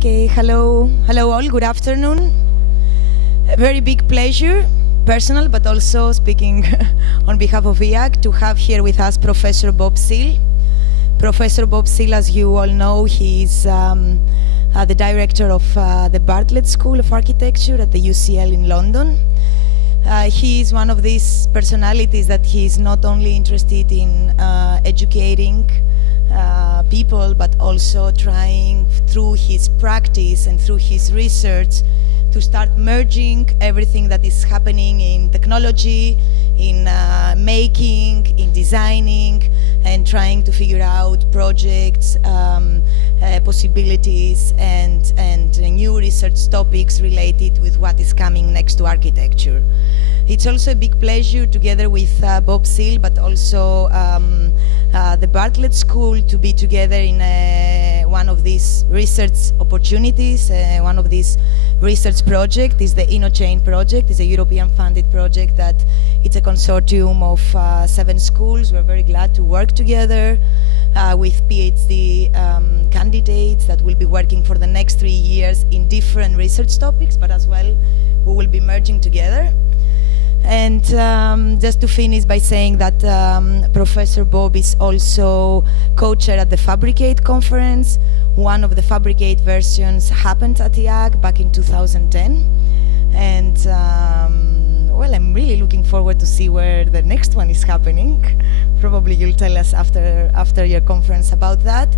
Okay, hello all, good afternoon. A very big pleasure, personal, but also speaking on behalf of IAAC, to have here with us Professor Bob Sheil. Professor Bob Sheil, as you all know, he's the director of the Bartlett School of Architecture at the UCL in London. He is one of these personalities that he's not only interested in educating people, but also trying through his practice and through his research to start merging everything that is happening in technology, in making, in designing, and trying to figure out projects, possibilities, and new research topics related with what is coming next to architecture. It's also a big pleasure, together with Bob Sheil, but also the Bartlett School, to be together in one of these research opportunities. One of these research projects is the InnoChain project. It's a European-funded project that it's a consortium of 7 schools. We're very glad to work together with PhD candidates that will be working for the next 3 years in different research topics, but as well we will be merging together. And just to finish by saying that Professor Bob is also co-chair at the FABRICATE conference. One of the FABRICATE versions happened at IAAC back in 2010. And well, I'm really looking forward to see where the next one is happening. Probably you'll tell us after your conference about that.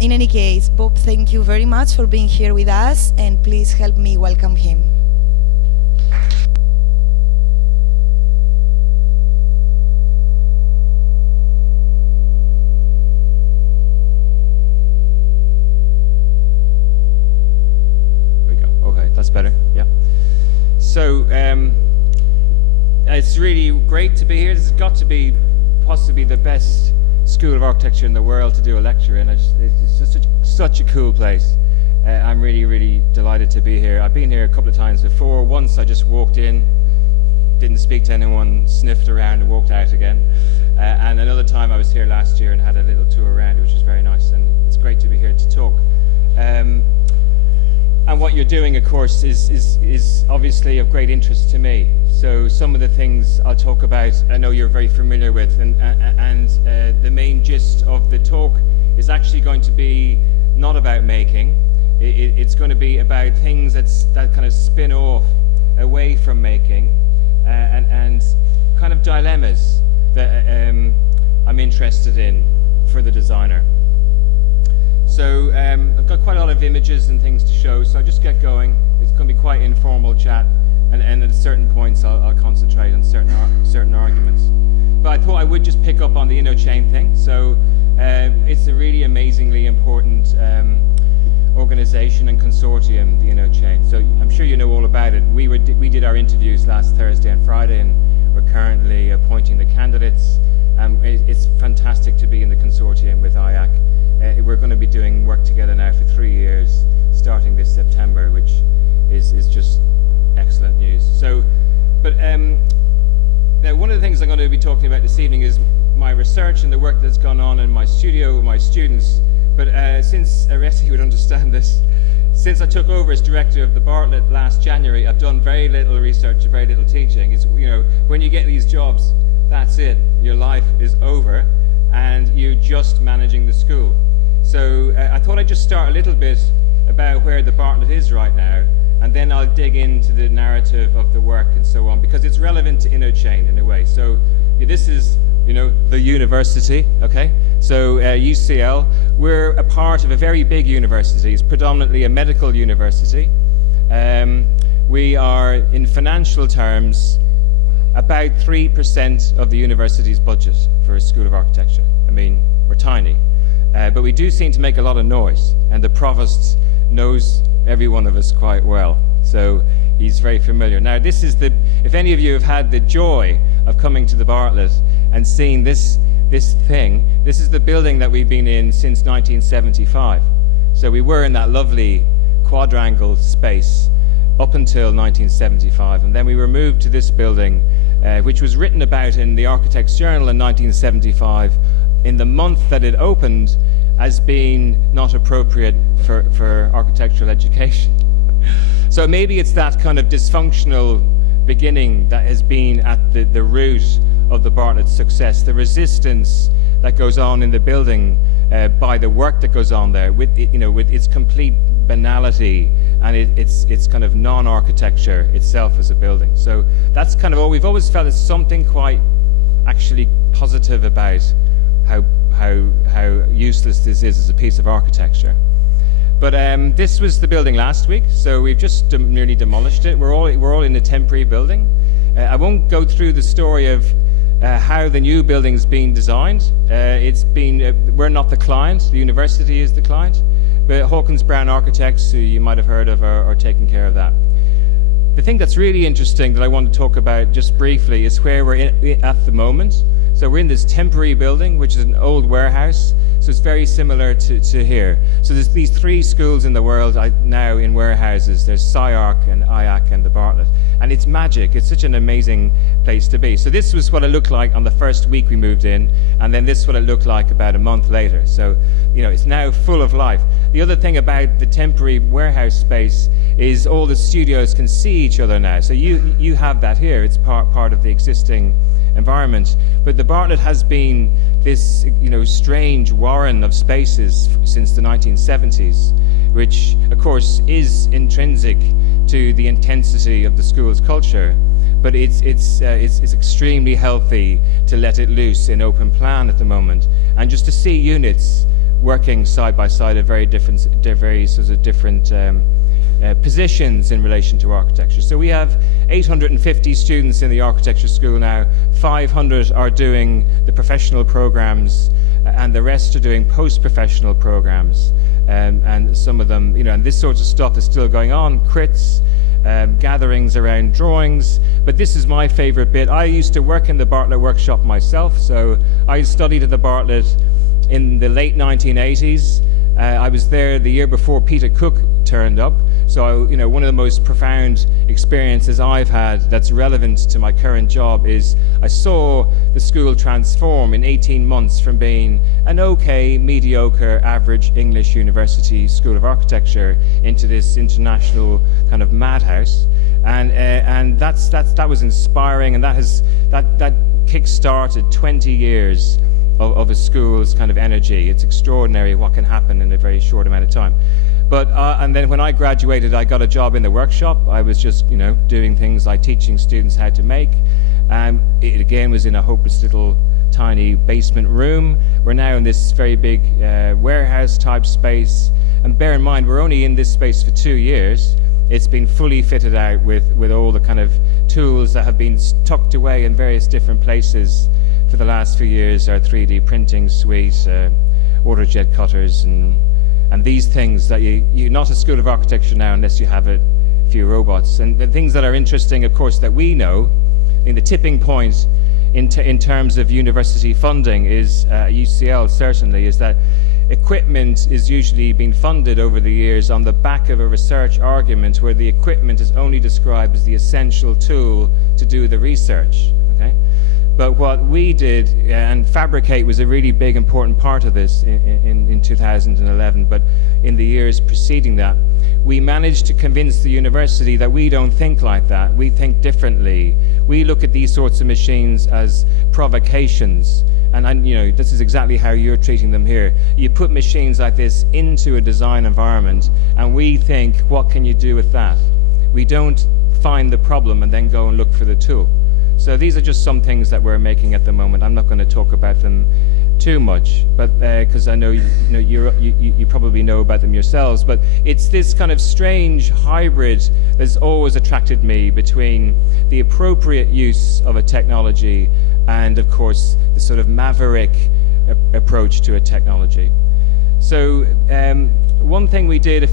In any case, Bob, thank you very much for being here with us, and please help me welcome him. That's better, yeah. So it's really great to be here. This has got to be possibly the best School of Architecture in the world to do a lecture in. It's just such a cool place. I'm really, really delighted to be here. I've been here a couple of times before. Once I just walked in, didn't speak to anyone, sniffed around and walked out again. And another time I was here last year and had a little tour around, which was very nice. And it's great to be here to talk. And what you're doing, of course, is obviously of great interest to me. So some of the things I'll talk about, I know you're very familiar with, and the main gist of the talk is actually going to be not about making. It's going to be about things that kind of spin off away from making, and kind of dilemmas that I'm interested in for the designer. So I've got quite a lot of images and things to show, so I'll just get going. It's going to be quite informal chat, and at certain points I'll concentrate on certain arguments. But I thought I would just pick up on the InnoChain thing. So it's a really amazingly important organization and consortium, the InnoChain. So I'm sure you know all about it. We did our interviews last Thursday and Friday, and we're currently appointing the candidates. It's fantastic to be in the consortium with IAAC. We're going to be doing work together now for 3 years, starting this September, which is just excellent news. So, but now one of the things I'm going to be talking about this evening is my research and the work that's gone on in my studio with my students. But since Ayres would understand this, since I took over as director of the Bartlett last January, I've done very little research and very little teaching. It's, you know, when you get these jobs, that's it. Your life is over, and you're just managing the school. So I thought I'd just start a little bit about where the Bartlett is right now, and then I'll dig into the narrative of the work and so on, because it's relevant to InnoChain in a way. So this is, you know, the university, okay? So UCL, we're a part of a very big university. It's predominantly a medical university. We are, in financial terms, about 3% of the university's budget for a School of Architecture. I mean, we're tiny. But we do seem to make a lot of noise, and the provost knows every one of us quite well, so he's very familiar. Now, this is the, if any of you have had the joy of coming to the Bartlett and seeing this thing, this is the building that we've been in since 1975. So we were in that lovely quadrangle space up until 1975, and then we were moved to this building, which was written about in the Architect's Journal in 1975, in the month that it opened, as being not appropriate for architectural education. So maybe it's that kind of dysfunctional beginning that has been at the root of the Bartlett success, the resistance that goes on in the building by the work that goes on there, with its complete banality and its kind of non-architecture itself as a building. So that's kind of all we've always felt is something quite actually positive about how useless this is as a piece of architecture. But this was the building last week, so we've just nearly demolished it. We're all in a temporary building. I won't go through the story of how the new building's been designed. We're not the client, the university is the client, but Hawkins Brown Architects, who you might have heard of, are taking care of that. The thing that's really interesting that I want to talk about just briefly is where we're at the moment. So we're in this temporary building, which is an old warehouse, so it's very similar to here. So there's these 3 schools in the world now in warehouses. There's SCI-Arc and IAAC and the Bartlett. And it's magic. It's such an amazing place to be. So this was what it looked like on the first week we moved in, and then this is what it looked like about a month later. So, it's now full of life. The other thing about the temporary warehouse space is all the studios can see each other now. So you have that here. It's part of the existing environment. But the Bartlett has been this, strange warren of spaces since the 1970s, which, of course, is intrinsic to the intensity of the school's culture. But it's extremely healthy to let it loose in open plan at the moment, and just to see units working side by side at very sort of different positions in relation to architecture. So we have 850 students in the architecture school now. 500 are doing the professional programs, and the rest are doing post-professional programs. And some of them, and this sort of stuff is still going on, crits, gatherings around drawings. But this is my favorite bit. I used to work in the Bartlett workshop myself, so I studied at the Bartlett in the late 1980s. I was there the year before Peter Cook turned up. So, one of the most profound experiences I've had that's relevant to my current job is I saw the school transform in 18 months from being an okay, mediocre, average English university school of architecture into this international kind of madhouse. And that was inspiring, and that kick-started 20 years of a school's kind of energy. It's extraordinary what can happen in a very short amount of time. But and then when I graduated, I got a job in the workshop. I was just, doing things like teaching students how to make. It again was in a hopeless little tiny basement room. We're now in this very big warehouse type space. And bear in mind, we're only in this space for 2 years. It's been fully fitted out with all the kind of tools that have been tucked away in various different places for the last few years. Our 3D printing suite, autojet cutters, and these things that you're not a school of architecture now unless you have a few robots. And the things that are interesting, of course, that we know, the tipping point in terms of university funding is, UCL certainly, is that equipment is usually being funded over the years on the back of a research argument where the equipment is only described as the essential tool to do the research. Okay? But what we did, and FABRICATE was a really big, important part of this in 2011, but in the years preceding that, we managed to convince the university that we don't think like that. We think differently. We look at these sorts of machines as provocations. And this is exactly how you're treating them here. You put machines like this into a design environment, and we think, what can you do with that? We don't find the problem and then go and look for the tool. So these are just some things that we're making at the moment. I'm not going to talk about them too much, but because I know you probably know about them yourselves. But it's this kind of strange hybrid that's always attracted me between the appropriate use of a technology and, of course, the sort of maverick approach to a technology. So one thing we did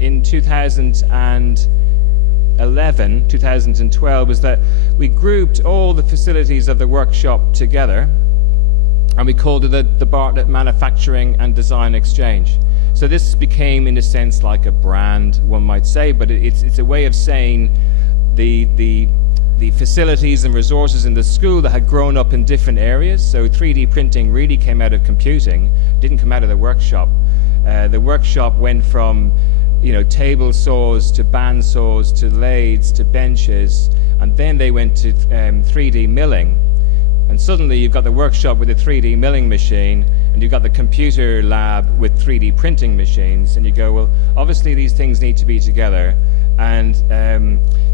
in 2012 was that we grouped all the facilities of the workshop together, and we called it the Bartlett Manufacturing and Design Exchange. So this became, in a sense, like a brand, one might say, but it's a way of saying the the facilities and resources in the school that had grown up in different areas. So 3D printing really came out of computing, didn't come out of the workshop. The workshop went from, you know, table saws to band saws to lathes to benches, and then they went to 3D milling. And suddenly you've got the workshop with a 3D milling machine, and you've got the computer lab with 3D printing machines, and you go, well, obviously these things need to be together. And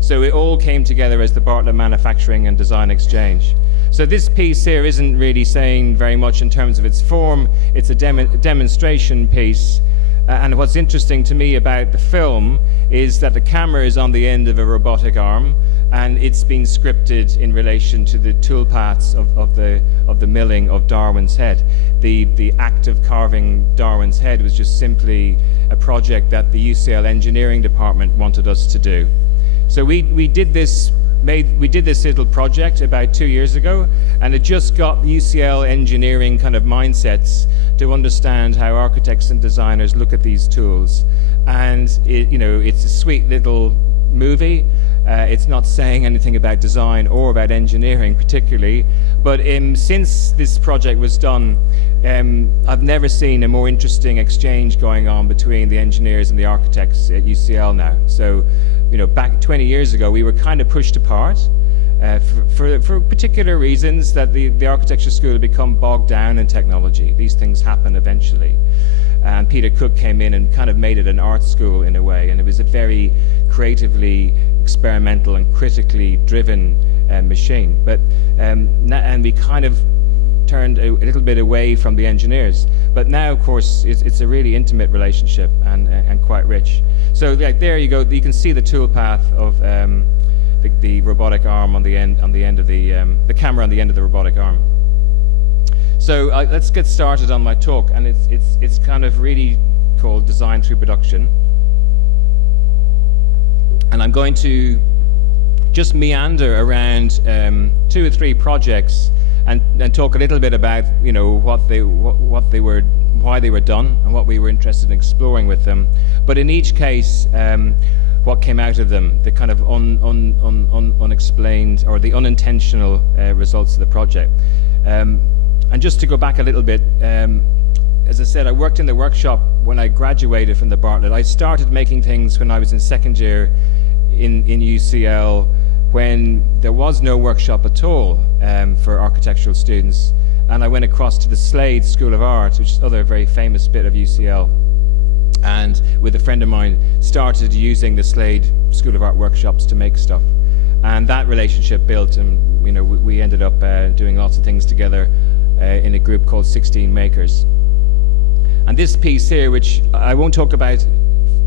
so it all came together as the Bartlett Manufacturing and Design Exchange. So this piece here isn't really saying very much in terms of its form. It's a demonstration piece. And what's interesting to me about the film is that the camera is on the end of a robotic arm, and it's been scripted in relation to the toolpaths of the milling of Darwin's head. The act of carving Darwin's head was just simply a project that the UCL engineering department wanted us to do. So we did this little project about 2 years ago, and it just got UCL engineering kind of mindsets to understand how architects and designers look at these tools. And it's a sweet little movie. It's not saying anything about design or about engineering particularly, but since this project was done, I've never seen a more interesting exchange going on between the engineers and the architects at UCL now. So, back 20 years ago, we were kind of pushed apart for particular reasons, that the architecture school had become bogged down in technology. These things happen eventually. And Peter Cook came in and kind of made it an art school in a way, and it was a very creatively experimental and critically driven machine. But and we kind of turned a little bit away from the engineers. But now, of course, it's a really intimate relationship and quite rich. So there you go. You can see the toolpath of the robotic arm on the end of the camera on the end of the robotic arm. So let's get started on my talk, and it's kind of really called Design Through Production. And I'm going to just meander around 2 or 3 projects and talk a little bit about why they were done and what we were interested in exploring with them. But in each case, what came out of them, the kind of unexplained or the unintentional results of the project. And just to go back a little bit, as I said, I worked in the workshop when I graduated from the Bartlett. I started making things when I was in second year in UCL, when there was no workshop at all for architectural students. And I went across to the Slade School of Art, which is another very famous bit of UCL. And with a friend of mine, started using the Slade School of Art workshops to make stuff. And that relationship built, and we ended up doing lots of things together in a group called 16 Makers. And this piece here, which I won't talk about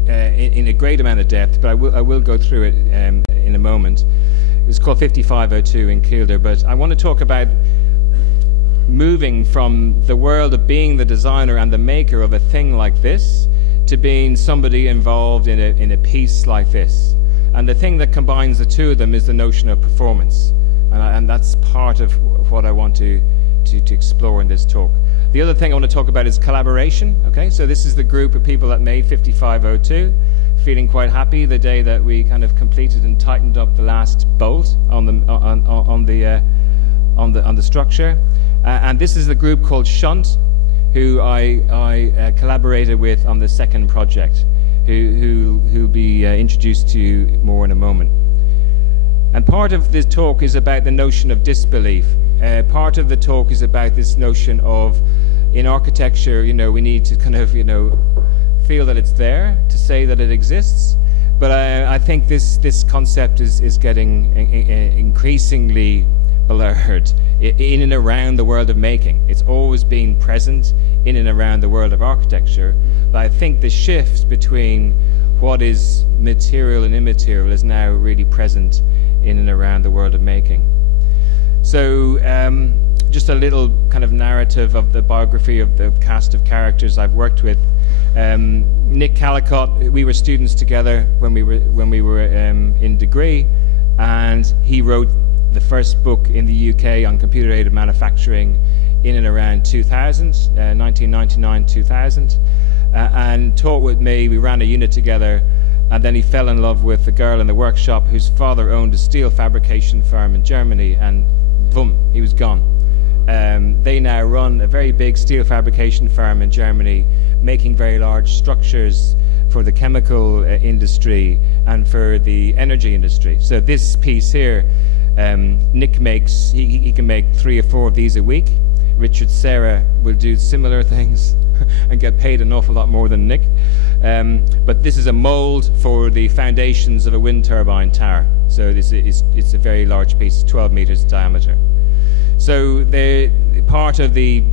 in a great amount of depth, but I will go through it in a moment. It's called 5502 in Kielder, but I want to talk about moving from the world of being the designer and the maker of a thing like this to being somebody involved in a piece like this. And the thing that combines the two of them is the notion of performance. And that's part of what I want to explore in this talk. The other thing I want to talk about is collaboration. Okay, so this is the group of people that made 5502. Feeling quite happy the day that we kind of completed and tightened up the last bolt on the structure. And this is the group called SHUNT, who I collaborated with on the second project, who'll be introduced to you more in a moment. And part of this talk is about the notion of disbelief. Part of the talk is about this notion of, in architecture, we need to kind of, feel that it's there, to say that it exists. But I think this concept is getting increasingly blurred in and around the world of making. It's always been present in and around the world of architecture, but I think the shift between what is material and immaterial is now really present in and around the world of making. So just a little kind of narrative of the biography of the cast of characters I've worked with. Nick Callicott, we were students together when we were in degree, and he wrote the first book in the UK on computer-aided manufacturing in and around 2000, 1999-2000, and taught with me. We ran a unit together, and then he fell in love with the girl in the workshop whose father owned a steel fabrication firm in Germany, and boom, he was gone. They now run a very big steel fabrication firm in Germany, making very large structures for the chemical industry and for the energy industry. So this piece here, Nick makes, he can make 3 or 4 of these a week. Richard Serra will do similar things and get paid an awful lot more than Nick. But this is a mold for the foundations of a wind turbine tower. So it's a very large piece, 12 meters in diameter. So part of the,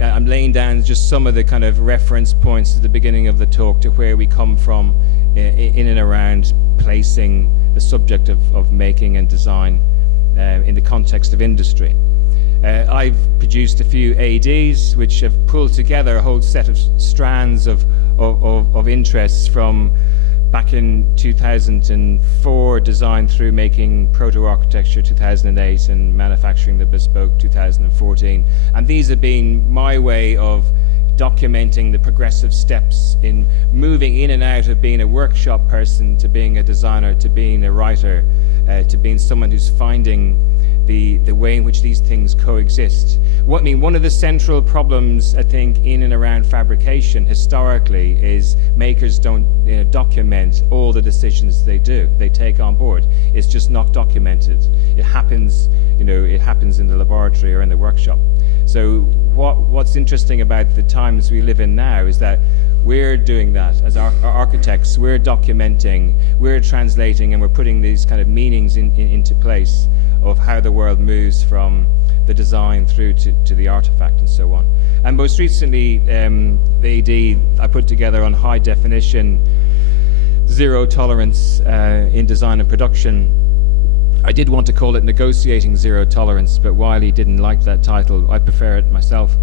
I'm laying down just some of the kind of reference points at the beginning of the talk to where we come from in and around placing the subject of making and design in the context of industry. I've produced a few ADs which have pulled together a whole set of strands of interests from back in 2004, design through making Protoarchitecture 2008 and manufacturing the bespoke 2014. And these have been my way of documenting the progressive steps in moving in and out of being a workshop person to being a designer, to being a writer, to being someone who's finding the way in which these things coexist. One of the central problems, I think, in and around fabrication historically is makers don't document all the decisions they do, they take on board. It's just not documented. It happens, it happens in the laboratory or in the workshop. So what's interesting about the times we live in now is that we're doing that as our architects. We're documenting, we're translating, and we're putting these kind of meanings into place of how the world moves from the design through to the artifact and so on. And most recently, the AD I put together on high definition, zero tolerance in design and production. I did want to call it negotiating zero tolerance, but Wiley didn't like that title. I prefer it myself.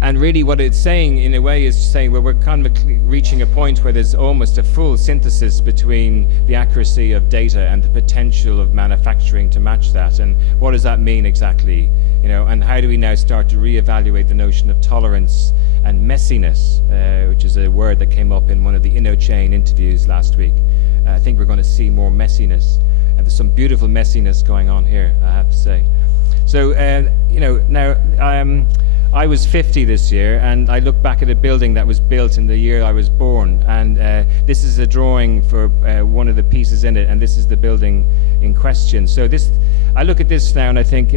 And really what it's saying, in a way, is saying, well, we're kind of reaching a point where there's almost a full synthesis between the accuracy of data and the potential of manufacturing to match that. And what does that mean exactly? And how do we now start to reevaluate the notion of tolerance and messiness, which is a word that came up in one of the InnoChain interviews last week. I think we're going to see more messiness. And there's some beautiful messiness going on here, I have to say. So, now, I was 50 this year, and I look back at a building that was built in the year I was born, and this is a drawing for one of the pieces in it, and this is the building in question. So I look at this now and I think,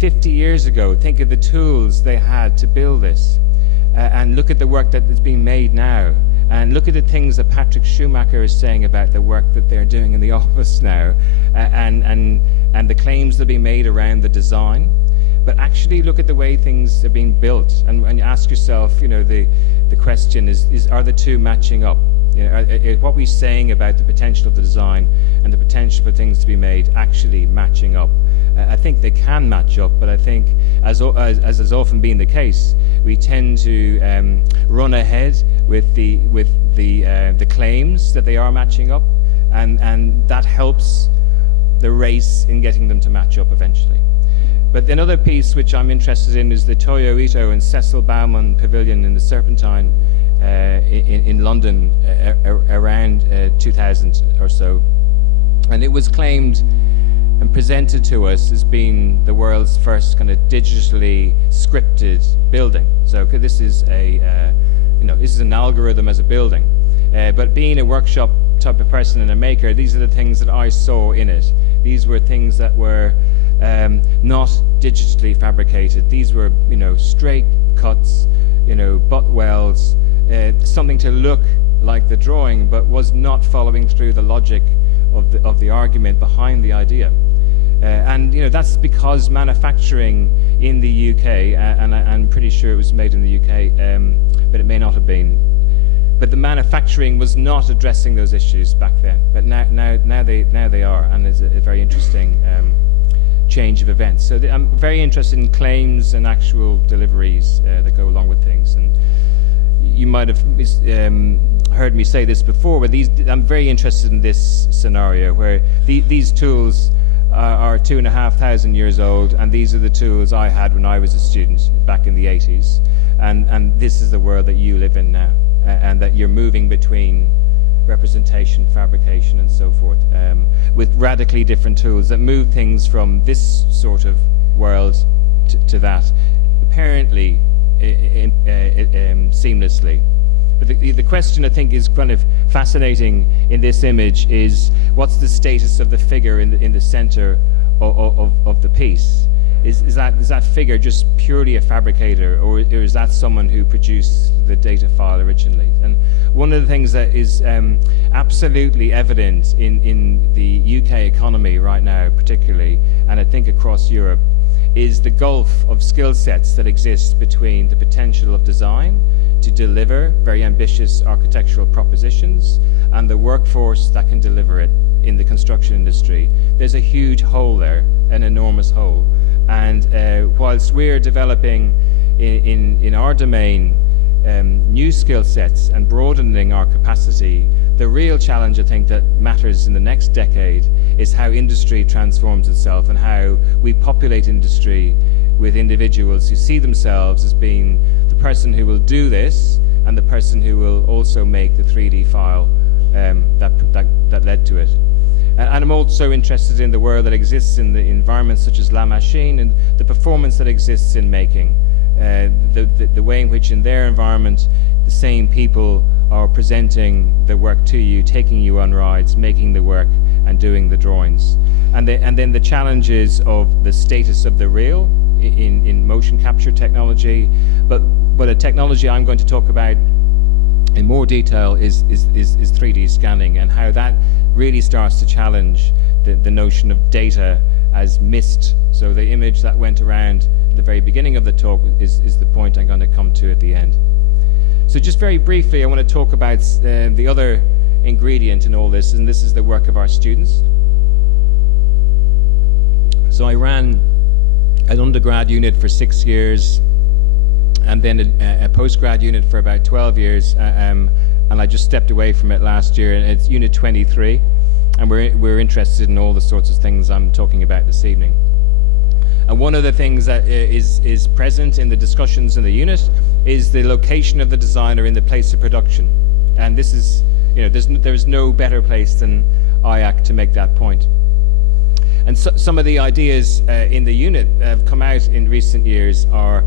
50 years ago, think of the tools they had to build this, and look at the work that is being made now, and look at the things that Patrick Schumacher is saying about the work that they're doing in the office now, and the claims that are being made around the design. But actually look at the way things are being built, and you ask yourself, the question is are the two matching up? What we're saying about the potential of the design and the potential for things to be made actually matching up? I think they can match up, but I think, as has often been the case, we tend to run ahead with the claims that they are matching up, and that helps the race in getting them to match up eventually. But another piece which I'm interested in is the Toyo Ito and Cecil Baumann Pavilion in the Serpentine in London around 2000 or so. And it was claimed and presented to us as being the world's first kind of digitally scripted building. So this is this is an algorithm as a building. But being a workshop type of person and a maker, these are the things that I saw in it. These were things that were not digitally fabricated. These were, straight cuts, butt welds, something to look like the drawing, but was not following through the logic of the argument behind the idea. And that's because manufacturing in the UK, and I'm pretty sure it was made in the UK, but it may not have been. But the manufacturing was not addressing those issues back then. But now they are, and it's a very interesting change of events. So I'm very interested in claims and actual deliveries that go along with things. And you might have heard me say this before, but I'm very interested in this scenario where these tools are 2,500 years old, and these are the tools I had when I was a student back in the 80s. And this is the world that you live in now. and that you're moving between representation, fabrication, and so forth, with radically different tools that move things from this sort of world to that, apparently seamlessly. But the question I think is kind of fascinating in this image is, what's the status of the figure in the center of the piece? Is that figure just purely a fabricator, or is that someone who produced the data file originally? And one of the things that is absolutely evident in the UK economy right now, particularly, and I think across Europe, is the gulf of skill sets that exist between the potential of design to deliver very ambitious architectural propositions and the workforce that can deliver it in the construction industry. There's a huge hole there, an enormous hole. And whilst we're developing in our domain new skill sets and broadening our capacity, the real challenge I think that matters in the next decade is how industry transforms itself and how we populate industry with individuals who see themselves as being the person who will do this and the person who will also make the 3D file that led to it. And I'm also interested in the world that exists in the environments such as La Machine and the performance that exists in making. The way in which in their environment the same people are presenting the work to you, taking you on rides, making the work and doing the drawings. And then the challenges of the status of the real in motion capture technology, but a technology I'm going to talk about in more detail is 3D scanning, and how that really starts to challenge the notion of data as mist. So the image that went around at the very beginning of the talk is the point I'm going to come to at the end. So just very briefly, I want to talk about the other ingredient in all this, and this is the work of our students. So I ran an undergrad unit for 6 years, and then a postgrad unit for about 12 years, and I just stepped away from it last year, and it's Unit 23, and we're interested in all the sorts of things I'm talking about this evening. And one of the things that is present in the discussions in the unit is the location of the designer in the place of production. And this is, you know, there's no better place than IAAC to make that point. And so, some of the ideas in the unit have come out in recent years are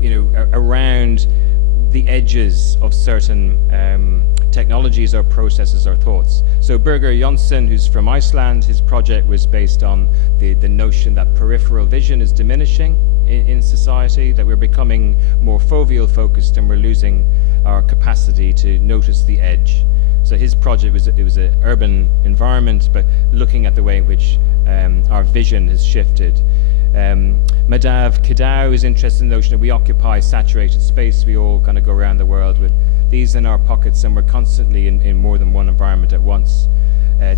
you know, around the edges of certain technologies or processes or thoughts. So Birger Jonsson, who's from Iceland, his project was based on the notion that peripheral vision is diminishing in society, that we're becoming more foveal focused and we're losing our capacity to notice the edge. So his project was an urban environment, but looking at the way in which our vision has shifted. Madav Kidau is interested in the notion that we occupy saturated space. We all kind of go around the world with these in our pockets, and we're constantly in more than one environment at once.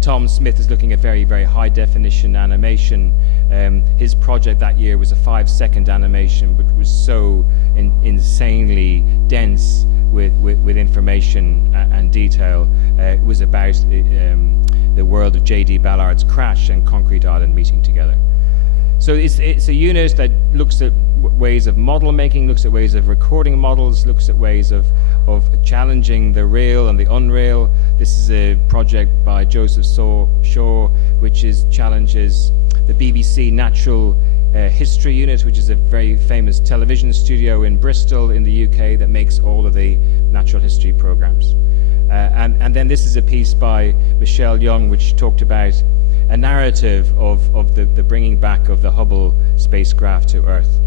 Tom Smith is looking at very, very high definition animation. His project that year was a 5-second animation, which was so insanely dense with information and detail. It was about the world of J.D. Ballard's Crash and Concrete Island meeting together. So it's a unit that looks at ways of model making, looks at ways of recording models, looks at ways of challenging the real and the unreal. This is a project by Joseph Shaw, which challenges the BBC Natural History Unit, which is a very famous television studio in Bristol in the UK that makes all of the natural history programs. And then this is a piece by Michelle Young, which talked about a narrative of the bringing back of the Hubble spacecraft to Earth.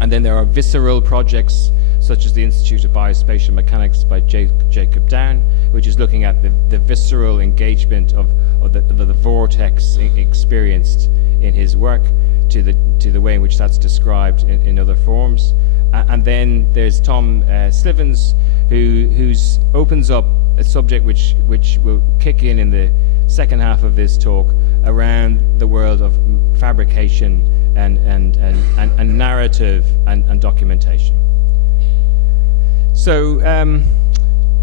And then there are visceral projects such as the Institute of Biospatial Mechanics by Jacob Down, which is looking at the visceral engagement of the vortex experienced in his work to the way in which that's described in other forms. And then there's Tom Slivens, who opens up a subject which will kick in the second half of this talk around the world of fabrication and narrative and documentation. So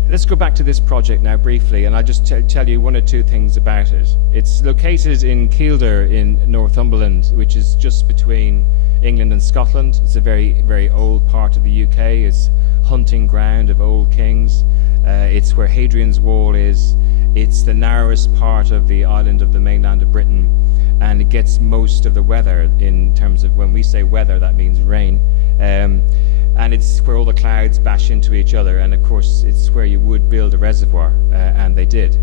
let's go back to this project now briefly, and I'll just tell you one or two things about it. It's located in Kielder in Northumberland, which is just between England and Scotland. It's a very, very old part of the UK. It's hunting ground of old kings. It's where Hadrian's Wall is. It's the narrowest part of the island of the mainland of Britain, and it gets most of the weather. In terms of, when we say weather, that means rain. And it's where all the clouds bash into each other, and of course it's where you would build a reservoir, and they did.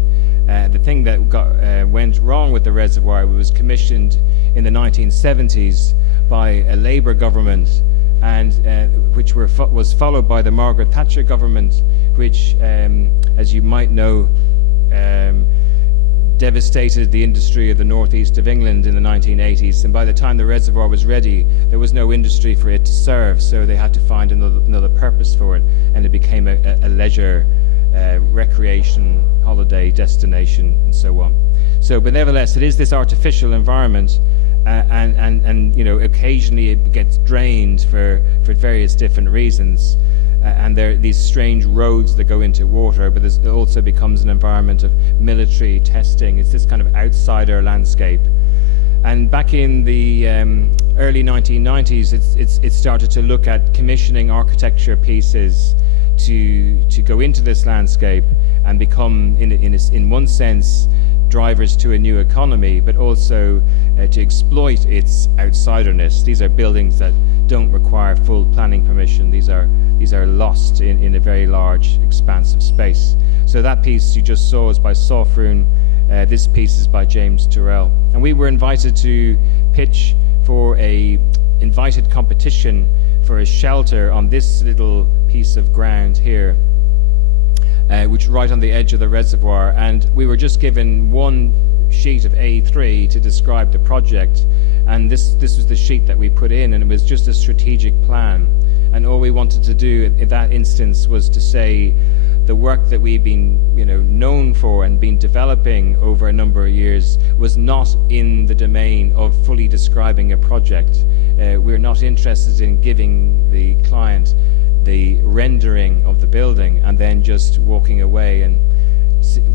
The thing that went wrong with the reservoir, it was commissioned in the 1970s by a Labour government, and which was followed by the Margaret Thatcher government, which, as you might know, devastated the industry of the northeast of England in the 1980s, and by the time the reservoir was ready, there was no industry for it to serve, so they had to find another purpose for it, and it became a leisure, recreation, holiday destination, and so on. So, but nevertheless, it is this artificial environment, and you know, occasionally it gets drained for various different reasons. And there are these strange roads that go into water, but it also becomes an environment of military testing. It's this kind of outsider landscape. And back in the early 1990s, it started to look at commissioning architecture pieces to go into this landscape and become, in one sense, drivers to a new economy, but also to exploit its outsiderness. These are buildings that don't require full planning permission. These are lost in a very large expanse of space. So that piece you just saw is by Sofroon. This piece is by James Turrell. And we were invited to pitch for a invited competition for a shelter on this little piece of ground here, which is right on the edge of the reservoir. And we were just given one sheet of A3 to describe the project. And this was the sheet that we put in, and it was just a strategic plan. And all we wanted to do in that instance was to say the work that we've been, known for and been developing over a number of years was not in the domain of fully describing a project. We're not interested in giving the client the rendering of the building and then just walking away and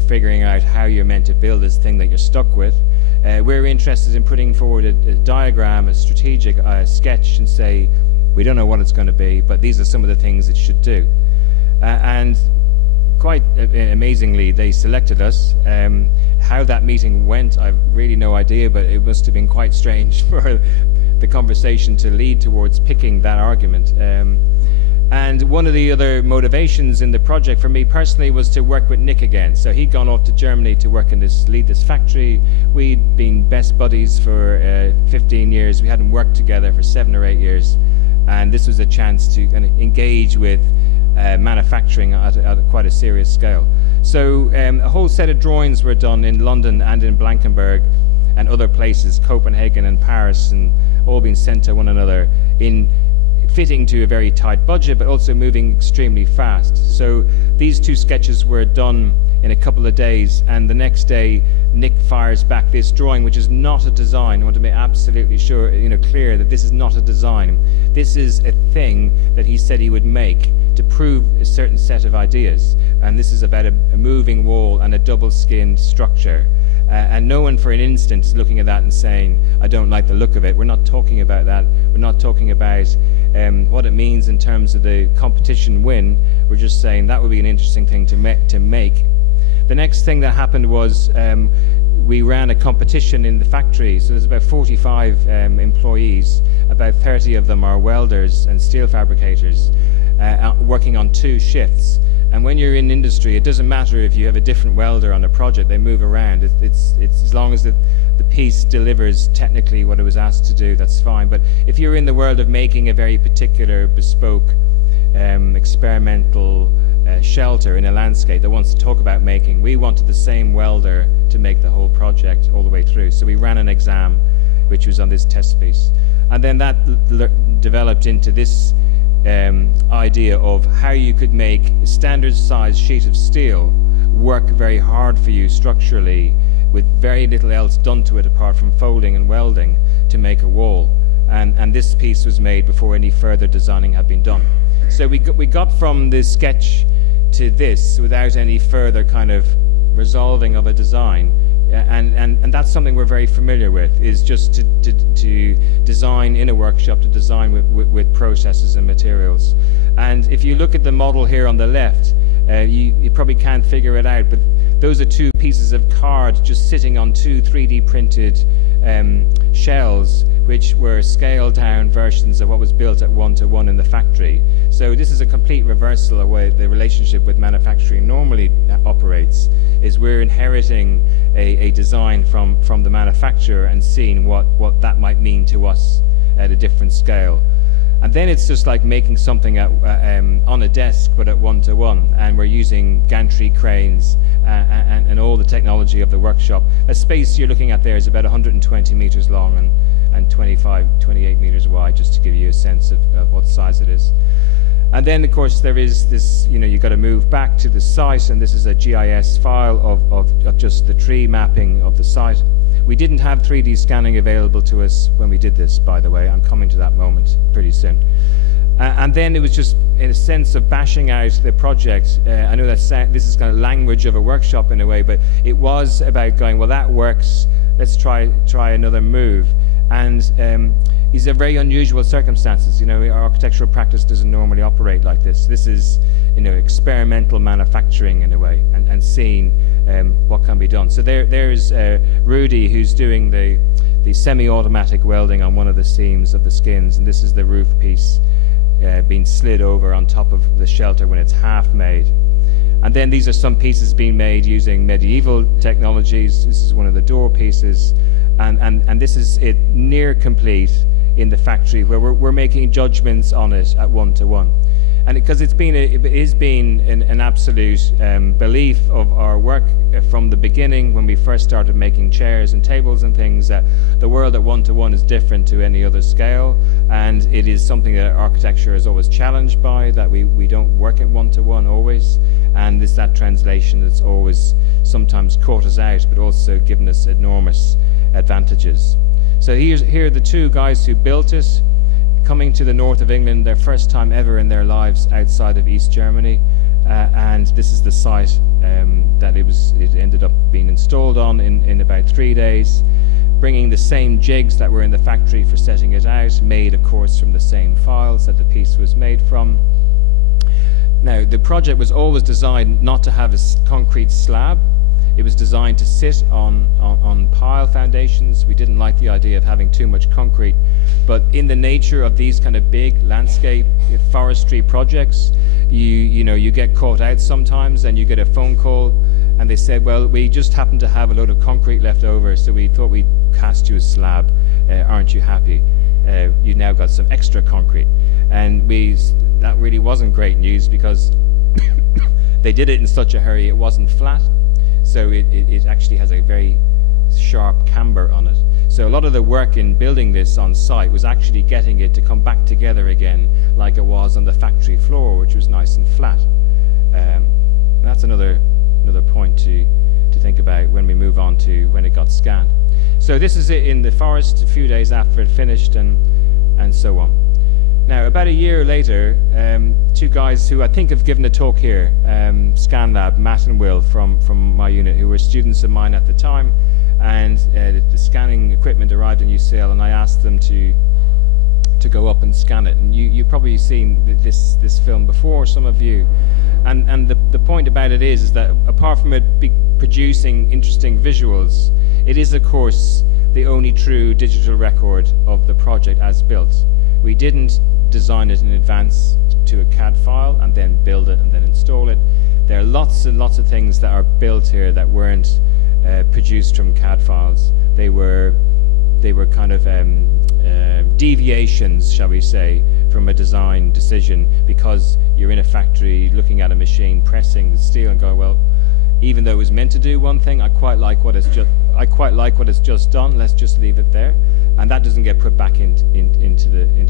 figuring out how you're meant to build this thing that you're stuck with. We're interested in putting forward a diagram, a strategic sketch, and say, we don't know what it's going to be, but these are some of the things it should do. And quite amazingly, they selected us. How that meeting went, I've really no idea, but it must have been quite strange for the conversation to lead towards picking that argument. And one of the other motivations in the project for me personally was to work with Nick again. So he'd gone off to Germany to work and lead this factory. We'd been best buddies for 15 years. We hadn't worked together for 7 or 8 years. And this was a chance to kind of engage with manufacturing at quite a serious scale. So a whole set of drawings were done in London and in Blankenberg and other places, Copenhagen and Paris, and all being sent to one another in fitting to a very tight budget, but also moving extremely fast. So these two sketches were done in a couple of days, and the next day Nick fires back this drawing, which is not a design. I want to make absolutely sure, clear that this is not a design. This is a thing that he said he would make to prove a certain set of ideas, and this is about a moving wall and a double-skinned structure. And no one for an instant is looking at that and saying, I don't like the look of it. We're not talking about that. We're not talking about what it means in terms of the competition win. We're just saying that would be an interesting thing to make. The next thing that happened was we ran a competition in the factory. So there's about 45 employees. About 30 of them are welders and steel fabricators working on 2 shifts. And when you're in industry, it doesn't matter if you have a different welder on a project, they move around. It's as long as the piece delivers technically what it was asked to do, that's fine. But if you're in the world of making a very particular, bespoke, experimental shelter in a landscape that wants to talk about making, we wanted the same welder to make the whole project all the way through. So we ran an exam, which was on this test piece. And then that developed into this idea of how you could make a standard size sheet of steel work very hard for you structurally with very little else done to it apart from folding and welding to make a wall. And this piece was made before any further designing had been done. So we got from the sketch to this without any further kind of resolving of a design. And that's something we're very familiar with, is just to design in a workshop, to design with processes and materials. And if you look at the model here on the left, you probably can't figure it out, but those are two pieces of card just sitting on two 3D printed shells, which were scaled down versions of what was built at 1-to-1 in the factory. So this is a complete reversal of where the relationship with manufacturing normally operates, is we're inheriting a design from the manufacturer and seeing what that might mean to us at a different scale. And then it's just like making something on a desk, but at 1-to-1, and we're using gantry cranes and all the technology of the workshop. A space you're looking at there is about 120 meters long and 28 meters wide, just to give you a sense of what size it is. And then, of course, there is this, you've got to move back to the site, and this is a GIS file of just the tree mapping of the site. We didn't have 3D scanning available to us when we did this, by the way. I'm coming to that moment pretty soon. And then it was just, in a sense, of bashing out the project. I know that this is kind of language of a workshop in a way, but it was about going, well, that works, let's try another move. And these are very unusual circumstances. Our architectural practice doesn't normally operate like this. This is, experimental manufacturing in a way, and seeing what can be done. So there's Rudy, who's doing the semi-automatic welding on one of the seams of the skins, and this is the roof piece being slid over on top of the shelter when it's half made. And then these are some pieces being made using medieval technologies. This is one of the door pieces, and this is it near complete in the factory, where we're making judgments on it at 1-to-1. And because it has been an absolute belief of our work from the beginning, when we first started making chairs and tables and things, that the world at 1-to-1 is different to any other scale, and it is something that architecture is always challenged by, that we don't work at 1-to-1 always, and it's that translation that's always sometimes caught us out, but also given us enormous advantages. So here are the two guys who built it, coming to the north of England, their first time ever in their lives outside of East Germany, and this is the site that it ended up being installed on in about 3 days, bringing the same jigs that were in the factory for setting it out, made of course from the same files that the piece was made from. Now, the project was always designed not to have a concrete slab. It was designed to sit on pile foundations. We didn't like the idea of having too much concrete, but in the nature of these kind of big landscape forestry projects, you get caught out sometimes, and you get a phone call and they said, well, we just happen to have a load of concrete left over, so we thought we'd cast you a slab. Aren't you happy? You now got some extra concrete. And that really wasn't great news, because they did it in such a hurry. It wasn't flat, so it actually has a very sharp camber on it. So a lot of the work in building this on site was actually getting it to come back together again like it was on the factory floor, which was nice and flat. That's another point to think about when we move on to when it got scanned. So this is it in the forest a few days after it finished, and so on. Now, about a year later, two guys who I think have given a talk here, ScanLAB, Matt and Will from my unit, who were students of mine at the time, and the scanning equipment arrived in UCL, and I asked them to go up and scan it. And you've probably seen this film before, some of you. And the point about it is that apart from it producing interesting visuals, it is, of course, the only true digital record of the project as built. We didn't design it in advance to a CAD file and then build it and then install it. There are lots and lots of things that are built here that weren't produced from CAD files. They were kind of deviations, shall we say, from a design decision, because you're in a factory looking at a machine pressing the steel and going, well, even though it was meant to do one thing, I quite like what it's just done. Let's just leave it there, and that doesn't get put back into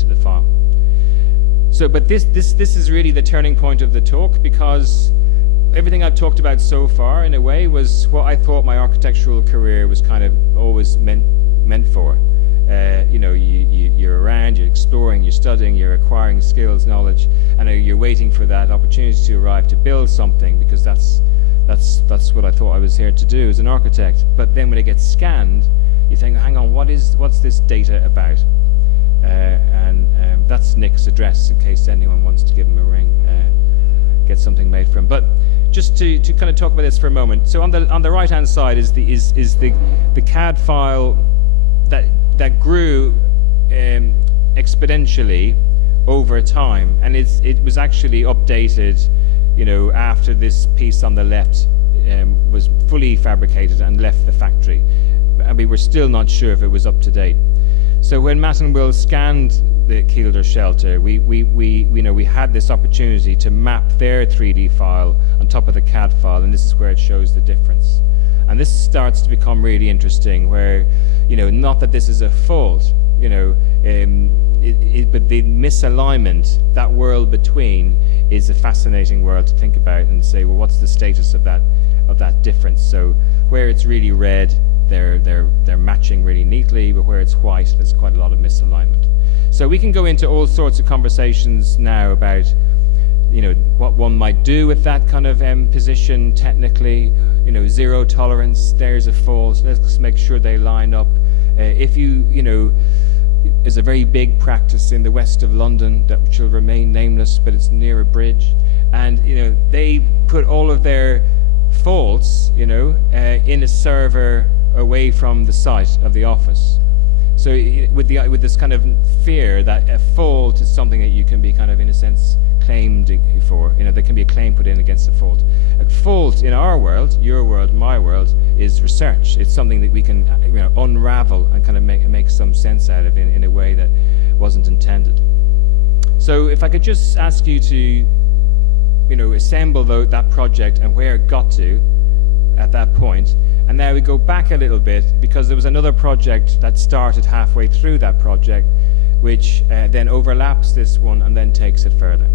the file. So, but this is really the turning point of the talk, because everything I've talked about so far, in a way, was what I thought my architectural career was kind of always meant for. You're around, around, you're exploring, you're studying, you're acquiring skills, knowledge, and you're waiting for that opportunity to arrive to build something, because that's what I thought I was here to do as an architect. But then when it gets scanned, you think, hang on, what's this data about? That's Nick's address, in case anyone wants to give him a ring, get something made for him. But just to kind of talk about this for a moment. So on the right hand side is the CAD file that grew exponentially over time, and it was actually updated, you know, after this piece on the left was fully fabricated and left the factory, and we were still not sure if it was up to date. So when Matt and Will scanned the Kielder shelter, we had this opportunity to map their 3D file on top of the CAD file, and this is where it shows the difference. And this starts to become really interesting, where, you know, not that this is a fault, you know, but the misalignment, that world between, is a fascinating world to think about and say, well, what's the status of that difference? So where it's really red, they're matching really neatly, but where it's white, there's quite a lot of misalignment. So we can go into all sorts of conversations now about, you know, what one might do with that kind of position technically. You know, zero tolerance, there's a fault, let's make sure they line up. If you know, there's a very big practice in the west of London that shall remain nameless, but it's near a bridge, and, you know, they put all of their faults, you know, in a server away from the site of the office. So with this kind of fear that a fault is something that you can be kind of, in a sense, claimed for, you know, there can be a claim put in against a fault. A fault in our world, your world, my world, is research. It's something that we can, you know, unravel and kind of make some sense out of in a way that wasn't intended. So if I could just ask you to, you know, assemble that project and where it got to at that point. And now we go back a little bit, because there was another project that started halfway through that project, which then overlaps this one and then takes it further.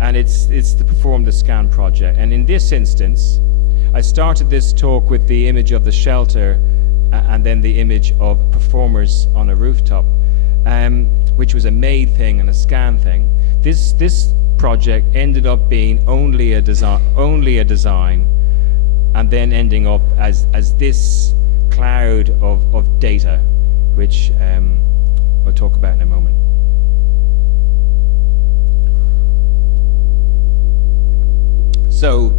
And it's the Perform the Scan project. And in this instance, I started this talk with the image of the shelter and then the image of performers on a rooftop, which was a made thing and a scan thing. This project ended up being only a design, and then ending up as this cloud of data, which we'll talk about in a moment. So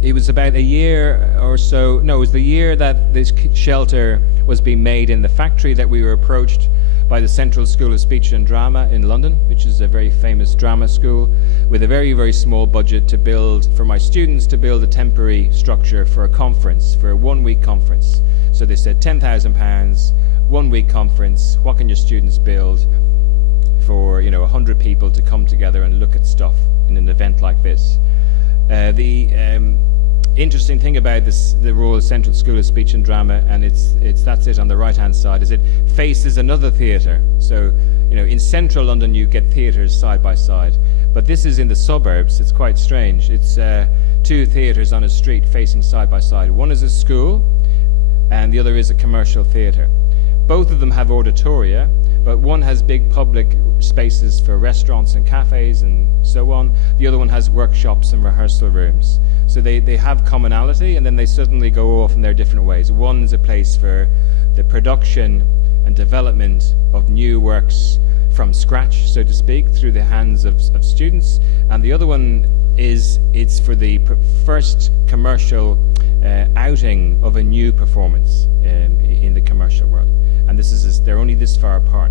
it was about a year or so, no, it was the year that this shelter was being made in the factory that we were approached by the Central School of Speech and Drama in London, which is a very famous drama school, with a very, very small budget to build, for my students, to build a temporary structure for a conference, for a one-week conference. So they said, £10,000, one-week conference, what can your students build for, you know, 100 people to come together and look at stuff in an event like this? The interesting thing about the Royal Central School of Speech and Drama, and that's it on the right hand side, is it faces another theatre. So, you know, in central London you get theatres side by side, but this is in the suburbs. It's quite strange. It's two theatres on a street facing side by side. One is a school and the other is a commercial theatre. Both of them have auditoria, but one has big public spaces for restaurants and cafes and so on. The other one has workshops and rehearsal rooms. So they have commonality, and then they suddenly go off in their different ways. One is a place for the production and development of new works from scratch, so to speak, through the hands of students. And the other one it's for the first commercial outing of a new performance in the commercial world. And they're only this far apart.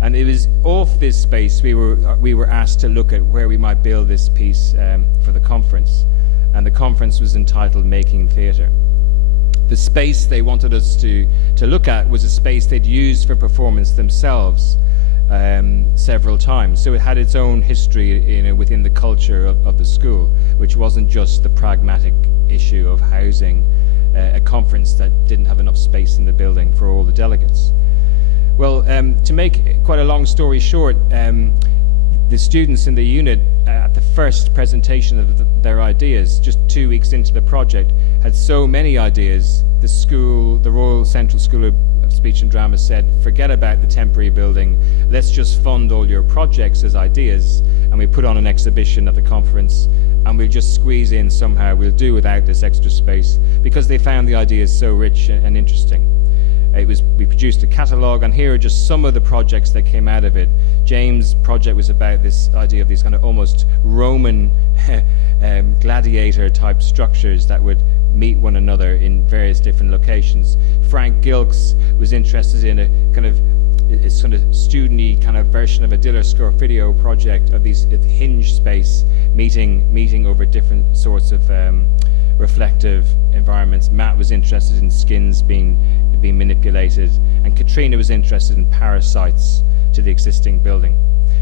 And it was off this space we were asked to look at where we might build this piece for the conference. And the conference was entitled Making Theatre. The space they wanted us to look at was a space they'd used for performance themselves several times. So it had its own history, you know, within the culture of the school, which wasn't just the pragmatic issue of housing a conference that didn't have enough space in the building for all the delegates. Well, to make quite a long story short, the students in the unit at the first presentation of their ideas, just 2 weeks into the project, had so many ideas. The Royal Central School of Speech and Drama said, forget about the temporary building, let's just fund all your projects as ideas, and we put on an exhibition at the conference, and we'll just squeeze in somehow, we'll do without this extra space, because they found the ideas so rich and interesting. We produced a catalogue, and here are just some of the projects that came out of it. James' project was about this idea of these kind of almost Roman gladiator type structures that would meet one another in various different locations. Frank Gilks was interested in a kind of student-y kind of version of a Diller Scorfidio project of these hinge space meeting over different sorts of reflective environments. Matt was interested in skins being manipulated, and Katrina was interested in parasites to the existing building.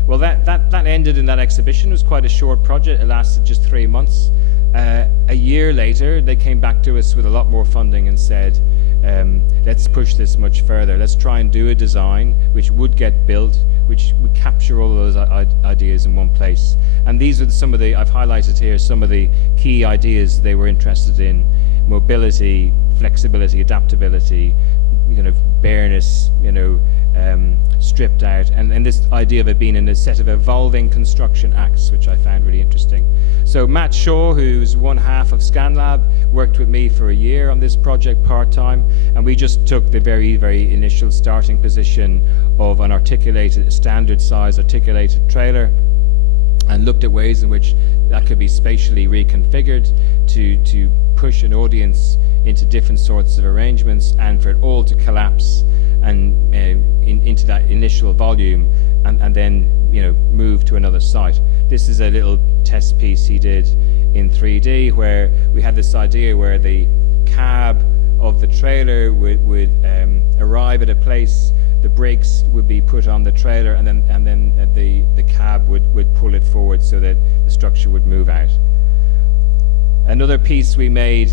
Well, that ended in that exhibition. It was quite a short project. It lasted just 3 months. A year later, they came back to us with a lot more funding and said, let's push this much further. Let's try and do a design which would get built, which would capture all of those ideas in one place. And these are some of the, I've highlighted here, some of the key ideas they were interested in: mobility, flexibility, adaptability, bareness, stripped out, and this idea of it being in a set of evolving construction acts, which I found really interesting. So Matt Shaw, who's one half of ScanLAB, worked with me for a year on this project part-time, and we just took the very, very initial starting position of an articulated, standard size articulated trailer, and looked at ways in which that could be spatially reconfigured to push an audience into different sorts of arrangements, and for it all to collapse and into that initial volume, and then move to another site. This is a little test piece he did in 3D, where we had this idea where the cab of the trailer would arrive at a place, the brakes would be put on the trailer, and then the cab would pull it forward so that the structure would move out. Another piece we made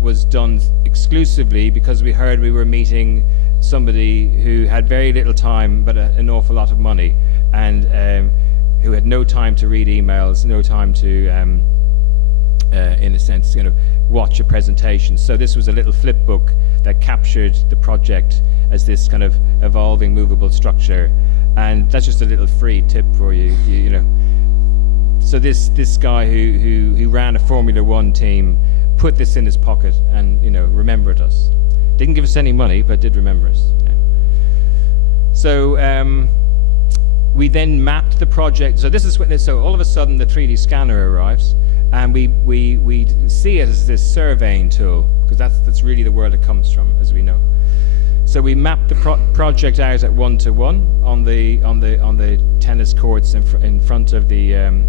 was done exclusively because we heard we were meeting somebody who had very little time but an awful lot of money, and who had no time to read emails, no time to, in a sense, watch a presentation. So this was a little flip book that captured the project as this kind of evolving, movable structure, and that's just a little free tip for you. So this guy who ran a Formula One team put this in his pocket and remembered us. Didn't give us any money, but did remember us. Yeah. So we then mapped the project. So this is so all of a sudden the 3D scanner arrives, and we see it as this surveying tool, because that's really the word it comes from, as we know. So we mapped the project out at 1:1 on the tennis courts in front of the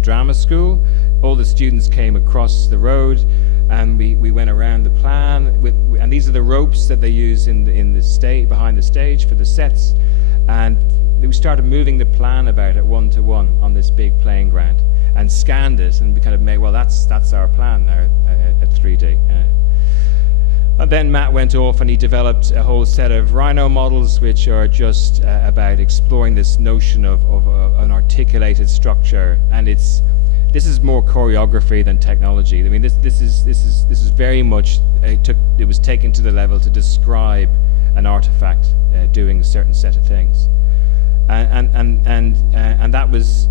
drama school. All the students came across the road, and we went around the plan and these are the ropes that they use in the stage, behind the stage, for the sets, and we started moving the plan about at 1:1 on this big playing ground, and scanned it, and we kind of made, well, that's our plan now at 3D. And then Matt went off and he developed a whole set of Rhino models, which are just about exploring this notion of an articulated structure, and this is more choreography than technology. I mean, this is very much it was taken to the level to describe an artifact doing a certain set of things, and that was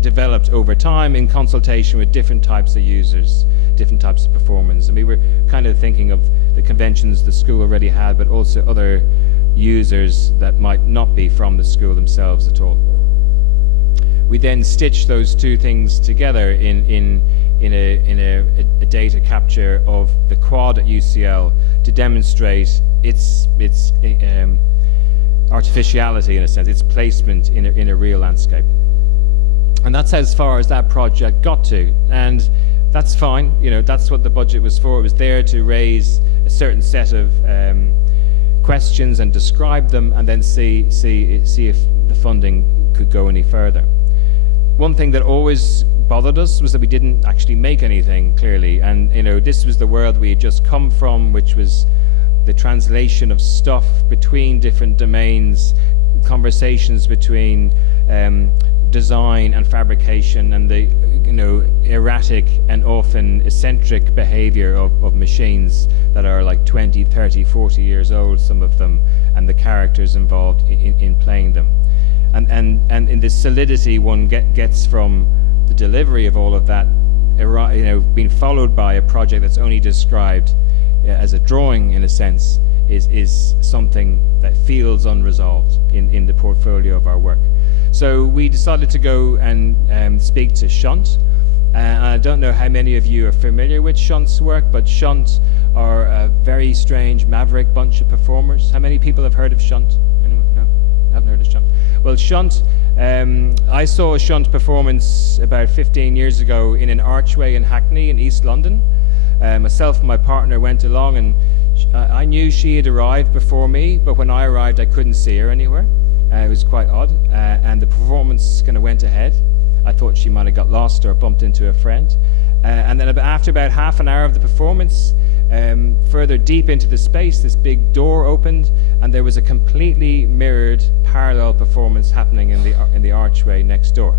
developed over time in consultation with different types of users, different types of performance, and we were kind of thinking of the conventions the school already had, but also other users that might not be from the school themselves at all. We then stitched those two things together in a data capture of the quad at UCL to demonstrate its artificiality, in a sense, its placement in a real landscape. And that's as far as that project got to, and that's fine. That's what the budget was for. It was there to raise a certain set of questions and describe them, and then see if the funding could go any further. One thing that always bothered us was that we didn't actually make anything, clearly, and this was the world we had just come from, which was the translation of stuff between different domains, conversations between design and fabrication, and erratic and often eccentric behavior of machines that are like 20, 30, 40 years old, some of them, and the characters involved in playing them. And in this solidity one gets from the delivery of all of that, being followed by a project that's only described as a drawing, in a sense, is something that feels unresolved in the portfolio of our work. So we decided to go and speak to SHUNT. I don't know how many of you are familiar with SHUNT's work, but SHUNT are a very strange, maverick bunch of performers. How many people have heard of SHUNT? Anyone? No? Haven't heard of SHUNT? Well, SHUNT, I saw a SHUNT performance about 15 years ago in an archway in Hackney in East London. Myself and my partner went along, and I knew she had arrived before me, but when I arrived I couldn't see her anywhere. It was quite odd, and the performance kind of went ahead. I thought she might have got lost or bumped into a friend. And then after about half an hour of the performance, further deep into the space, this big door opened, and there was a completely mirrored parallel performance happening in the archway next door.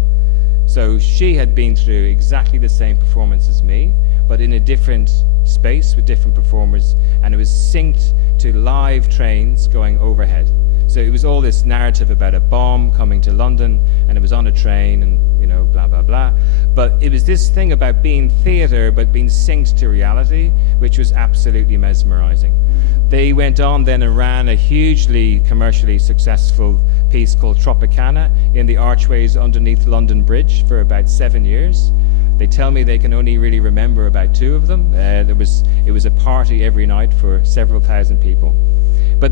So she had been through exactly the same performance as me, but in a different space with different performers, and it was synced to live trains going overhead. So it was all this narrative about a bomb coming to London, and it was on a train, and blah blah blah. But it was this thing about being theatre but being synced to reality, which was absolutely mesmerizing. They went on then and ran a hugely commercially successful piece called Tropicana in the archways underneath London Bridge for about 7 years. They tell me they can only really remember about 2 of them. It was a party every night for several thousand people. But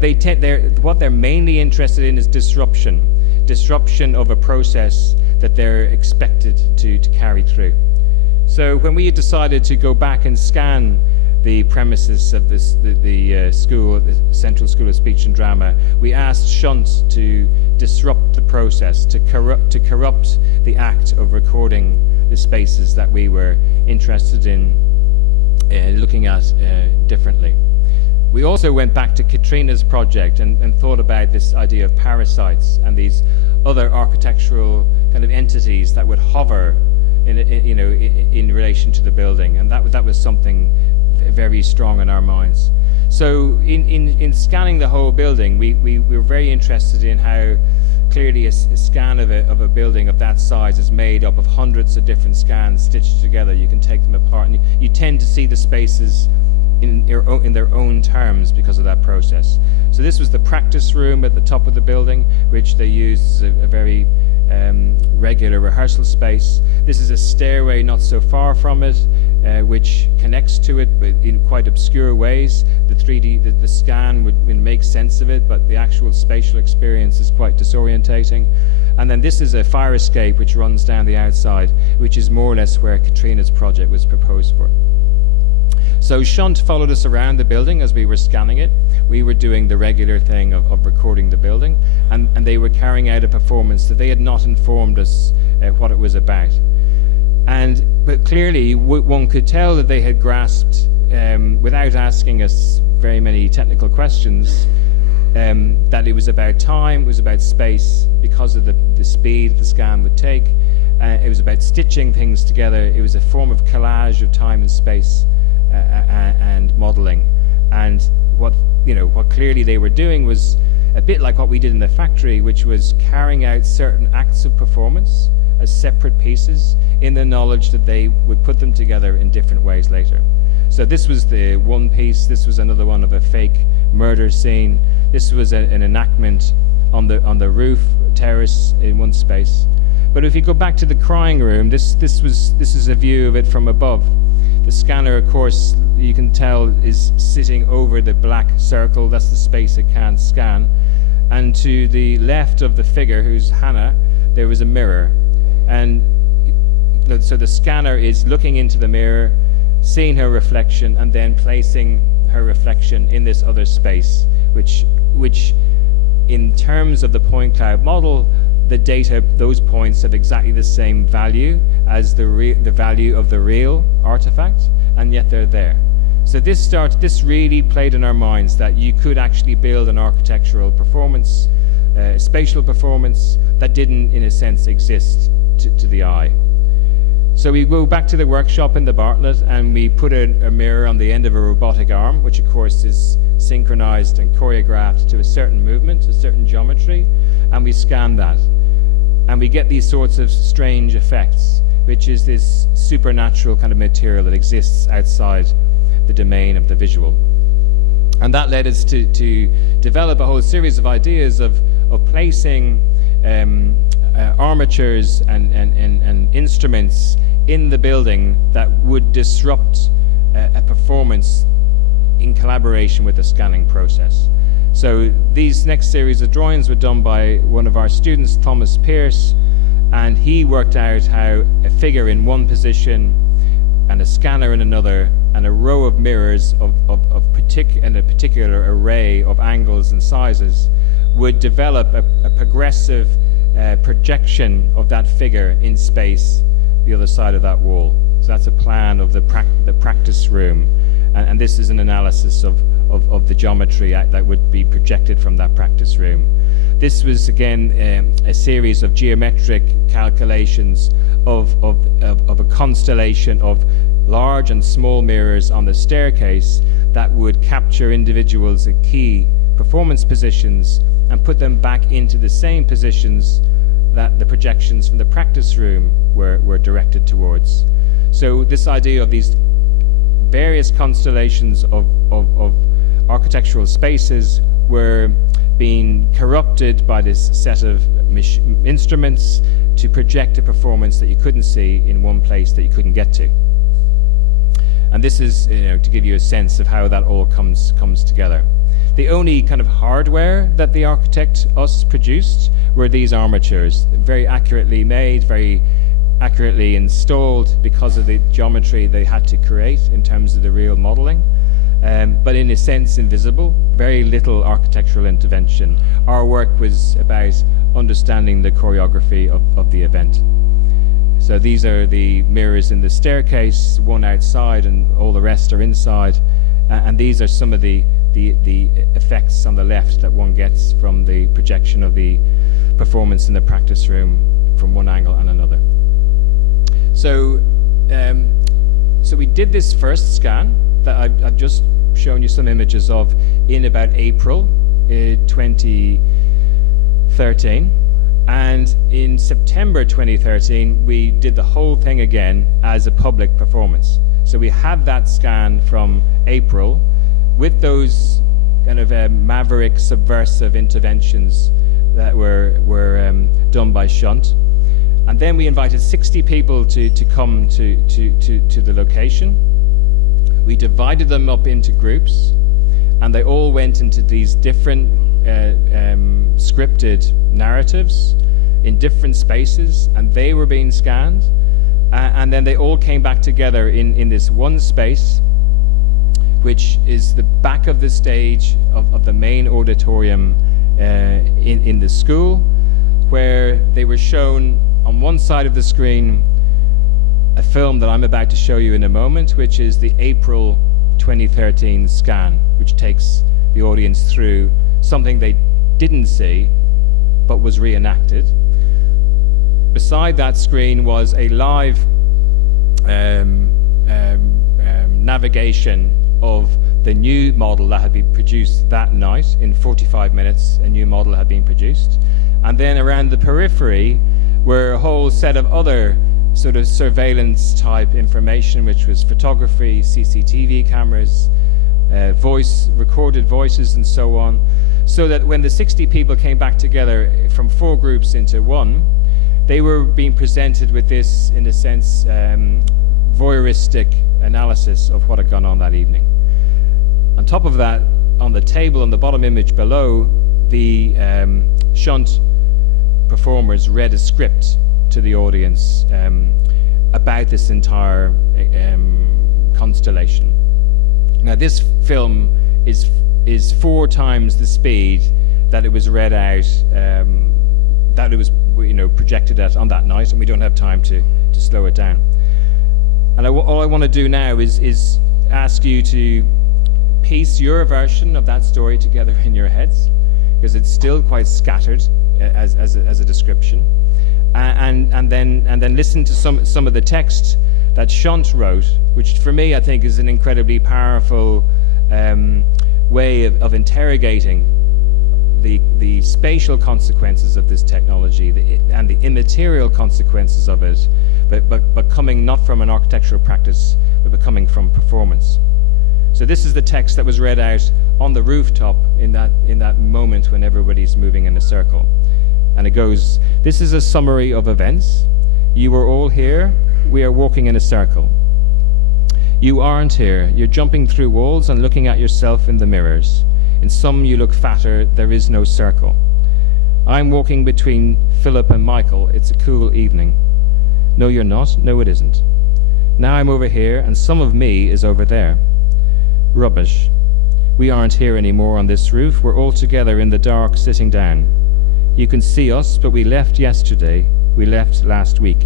what they're mainly interested in is disruption of a process that they're expected to carry through. So when we decided to go back and scan the premises of the school, the Central School of Speech and Drama, we asked SHUNT to disrupt the process, to corrupt the act of recording the spaces that we were interested in looking at differently. We also went back to Katrina's project and thought about this idea of parasites and these other architectural kind of entities that would hover in relation to the building, and that was something very strong in our minds. So in scanning the whole building, we were very interested in how clearly a scan of a building of that size is made up of hundreds of different scans stitched together. You can take them apart, and you tend to see the spaces in their own terms because of that process. So this was the practice room at the top of the building, which they used as a very regular rehearsal space. This is a stairway not so far from it, which connects to it, but in quite obscure ways. The scan would make sense of it, but the actual spatial experience is quite disorientating. And then this is a fire escape which runs down the outside, which is more or less where Katrina's project was proposed for. So SHUNT followed us around the building as we were scanning it. We were doing the regular thing of recording the building, and they were carrying out a performance that they had not informed us what it was about. But clearly one could tell that they had grasped, without asking us very many technical questions, that it was about time, it was about space, because of the speed the scan would take. It was about stitching things together. It was a form of collage of time and space and modeling. And what clearly they were doing was a bit like what we did in the factory, which was carrying out certain acts of performance as separate pieces in the knowledge that they would put them together in different ways later. So this was the one piece. This was another one of a fake murder scene. This was an enactment on the roof terrace in one space. But if you go back to the crying room, this is a view of it from above. The scanner, of course, you can tell, is sitting over the black circle. That's the space it can't scan. And to the left of the figure, who's Hannah, there was a mirror. And so the scanner is looking into the mirror, seeing her reflection, and then placing her reflection in this other space, which in terms of the point cloud model, the data, those points have exactly the same value as the value of the real artifact, and yet they're there. So this really played in our minds that you could actually build an architectural performance, spatial performance that didn't, in a sense, exist to the eye. So we go back to the workshop in the Bartlett and we put a mirror on the end of a robotic arm, which of course is synchronized and choreographed to a certain movement, a certain geometry, and we scan that. And we get these sorts of strange effects, which is this supernatural kind of material that exists outside the domain of the visual. And that led us to develop a whole series of ideas of placing armatures and instruments in the building that would disrupt a performance in collaboration with the scanning process. So these next series of drawings were done by one of our students, Thomas Pearce, and he worked out how a figure in one position and a scanner in another and a row of mirrors in a particular array of angles and sizes would develop a progressive projection of that figure in space the other side of that wall. So that's a plan of the practice room, and this is an analysis of the geometry that would be projected from that practice room. This was again a series of geometric calculations of a constellation of large and small mirrors on the staircase that would capture individuals at key performance positions and put them back into the same positions that the projections from the practice room were directed towards. So this idea of these various constellations of architectural spaces were being corrupted by this set of instruments to project a performance that you couldn't see in one place that you couldn't get to. And this is, to give you a sense of how that all comes together. The only kind of hardware that the architect, us, produced were these armatures, very accurately made, very accurately installed because of the geometry they had to create in terms of the real modeling, but in a sense invisible, very little architectural intervention. Our work was about understanding the choreography of the event. So these are the mirrors in the staircase, one outside and all the rest are inside, and these are some of the effects on the left that one gets from the projection of the performance in the practice room from one angle and another. So, so we did this first scan that I've just shown you some images of in about April 2013, and in September 2013 we did the whole thing again as a public performance. So we had that scan from April with those kind of maverick subversive interventions that were done by SHUNT. And then we invited 60 people to come to the location. We divided them up into groups, and they all went into these different scripted narratives in different spaces, and they were being scanned. And then they all came back together in this one space, which is the back of the stage of the main auditorium in the school, where they were shown on one side of the screen a film that I'm about to show you in a moment, which is the April 2013 scan, which takes the audience through something they didn't see but was reenacted. Beside that screen was a live navigation of the new model that had been produced that night. In 45 minutes, a new model had been produced. And then around the periphery were a whole set of other sort of surveillance type information, which was photography, CCTV cameras, recorded voices and so on, so that when the 60 people came back together from 4 groups into one, they were being presented with this, in a sense, voyeuristic analysis of what had gone on that evening. On top of that, on the table on the bottom image below, the SHUNT performers read a script to the audience about this entire constellation. Now, this film is 4 times the speed that it was read out, that it was projected at on that night, and we don't have time to slow it down. And all I want to do now is ask you to piece your version of that story together in your heads, because it's still quite scattered as a description, and then listen to some of the text that SHUNT wrote, which for me I think is an incredibly powerful way of interrogating the spatial consequences of this technology and the immaterial consequences of it, but coming not from an architectural practice, but coming from performance. So this is the text that was read out on the rooftop in that moment when everybody's moving in a circle. And it goes, "This is a summary of events. You were all here. We are walking in a circle. You aren't here. You're jumping through walls and looking at yourself in the mirrors. In some you look fatter. There is no circle. I'm walking between Philip and Michael. It's a cool evening. No, you're not. No, it isn't. Now I'm over here, and some of me is over there. Rubbish. We aren't here anymore on this roof. We're all together in the dark, sitting down. You can see us, but we left yesterday. We left last week.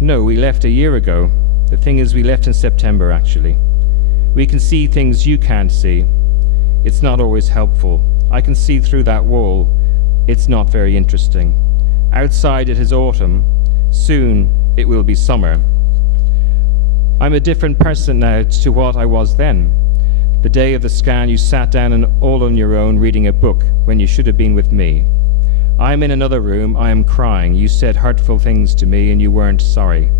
No, we left a year ago. The thing is, we left in September, actually. We can see things you can't see. It's not always helpful. I can see through that wall. It's not very interesting. Outside it is autumn. Soon it will be summer. I'm a different person now to what I was then. The day of the scan, you sat down and all on your own reading a book when you should have been with me. I'm in another room. I am crying. You said hurtful things to me and you weren't sorry.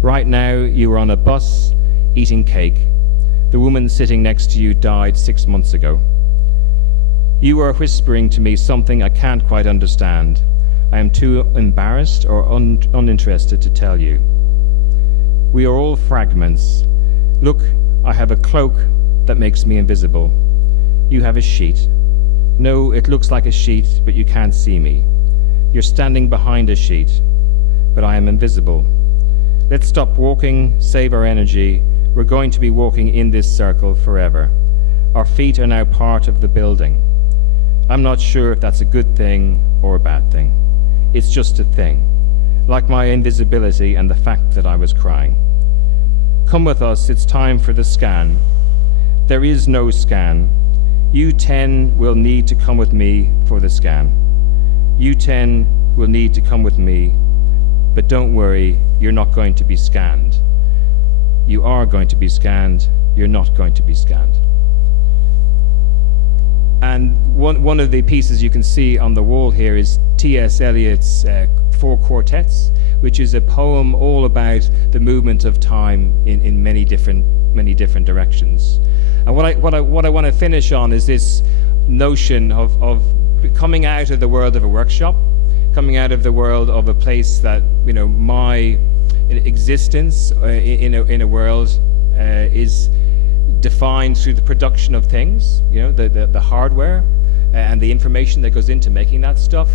Right now, you are on a bus eating cake. The woman sitting next to you died 6 months ago. You are whispering to me something I can't quite understand. I am too embarrassed or uninterested to tell you. We are all fragments. Look, I have a cloak that makes me invisible. You have a sheet. No, it looks like a sheet, but you can't see me. You're standing behind a sheet, but I am invisible. Let's stop walking, save our energy. We're going to be walking in this circle forever. Our feet are now part of the building. I'm not sure if that's a good thing or a bad thing. It's just a thing, like my invisibility and the fact that I was crying. Come with us, it's time for the scan. There is no scan. You 10 will need to come with me for the scan. You 10 will need to come with me, but don't worry, you're not going to be scanned. You are going to be scanned, you're not going to be scanned. And one of the pieces you can see on the wall here is T.S. Eliot's Four Quartets, which is a poem all about the movement of time in many different directions. And what I want to finish on is this notion of coming out of the world of a workshop, coming out of the world of a place that, you know, my existence in a world is defined through the production of things, you know, the hardware and the information that goes into making that stuff.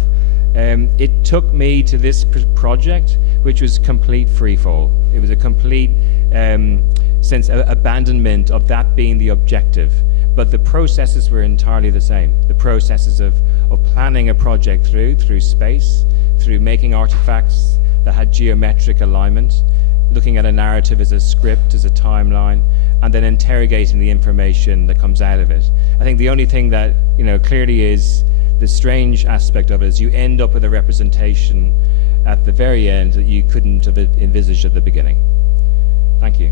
It took me to this project, which was complete free fall. It was a complete sense of abandonment of that being the objective, but the processes were entirely the same. The processes of planning a project through space, through making artifacts that had geometric alignment, looking at a narrative as a script, as a timeline, and then interrogating the information that comes out of it. I think the only thing that, you know, clearly is the strange aspect of it is you end up with a representation at the very end that you couldn't have envisaged at the beginning. Thank you.